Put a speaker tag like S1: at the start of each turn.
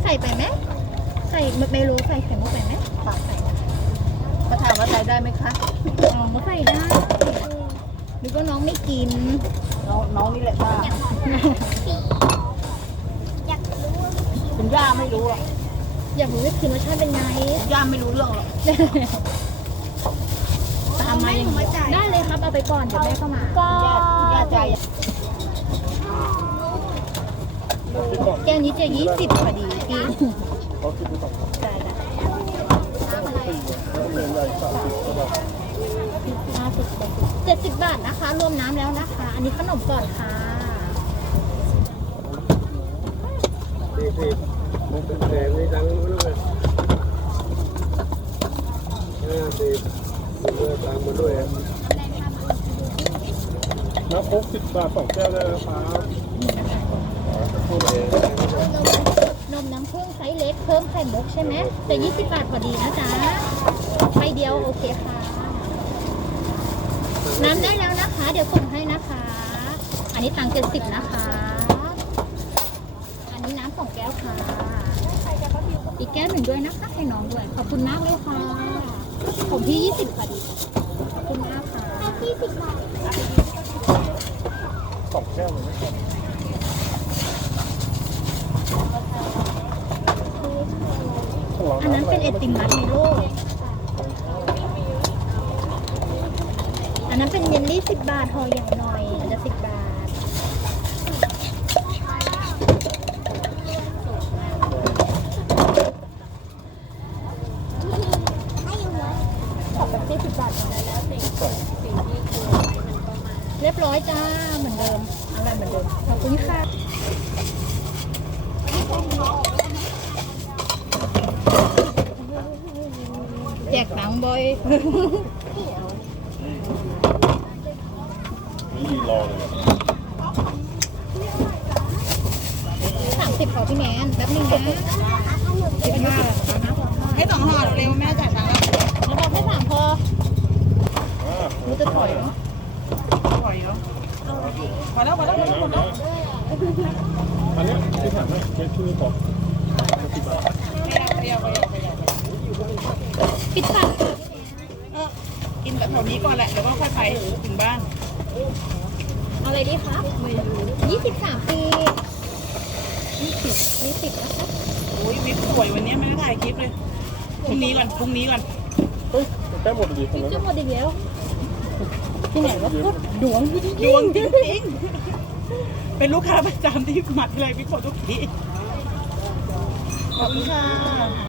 S1: ส่ไปไหมใส่เมโลใส่ไข่มุกไปไหมปากใส่ก็ถามว่าใส่ได้ไหมคะอ๋อใส่ได้หรือว่าน้องไม่กินน้องนี่แหละป้า
S2: อยากรู้ว่า
S1: คุณย่าไม่รู้หรอกอยากรู้ว่ากินรสชาติเป็นไงย่าไม่รู้เรื่องหรอกตามมาอย่างเดียวได้เลยครับเอาไปก่อนเดี๋ยวแม่ก็มาย่าใจแก้วนี้จะ20พอดีพี่ได้70 บาทนะคะรวมน้ำแล้วนะคะ อันนี้ขนมก่อนค่ะ
S3: มันเป็นแผงในดังนู้นเลย50เลือตามมาด้วยน้ำโค้ก10 บาท2 แก้วได้แล้วครับพูดเอง
S1: นมน้ำผึ้งไซส์เล็กเพิ่มไข่มุกใช่ไหมแต่20 บาทพอดีนะจ๊ะใบเดียวโอเคค่ะน้ำได้แล้วนะคะเดี๋ยวส่งให้นะคะ อันนี้ตังค์70นะคะอันนี้น้ำ2 แก้วค่ะอีกแก้วหนึ่งด้วยนะคะให้น้องด้วยขอบคุณมากเลยค่ะผมพี่20พอดีขอบคุณมากค่ะ
S2: 20 บาท
S3: 2 แก้วเลยนะครับ
S1: อันนั้นเป็นไอติมมัดเมโลอันนั้นเป็นเยลลี่10 บาทห่ออย่างหน่อยอันละ10 บาทขอบแบบ10 บาทแล้วเรียบร้อยจ้าเหมือนเดิมอะไรเหมือนเดิมขอบคุณค่ะแจกตังค์บ่อย
S3: นี่รอเลย
S1: 30ขอพี่แมนแป๊บนึงนะ15ให้2 ห่อเร็วแม่จ่ายตังค์แล้วบอกให้3 พอมันจะถอยเนาะถอยเนาะพอแล้ว
S3: อันนี้ที่ถามให้เป็นชื่อของ
S1: ปิดปาก
S4: กินแบบแถวนี้ก่อนแหละแล้วก็ค่อยไปถึงบ้าน
S1: เอาอะไรดีคะ23 ปี20นะคะ
S4: โอ้ยวิกสวยวันนี้ไม่ได้ถ่ายคลิปเลยพรุ่งนี้ก่อน
S3: เฮ้ยแก้หมดดีตรงนั้น
S1: จะหมดอีกแล้วที่ไหนวะพูดดวงจริง
S4: ดวงจริงๆเป็นลูกค้าประจำที่มาทีไรวิกหมดทุกทีขอบคุณค่ะ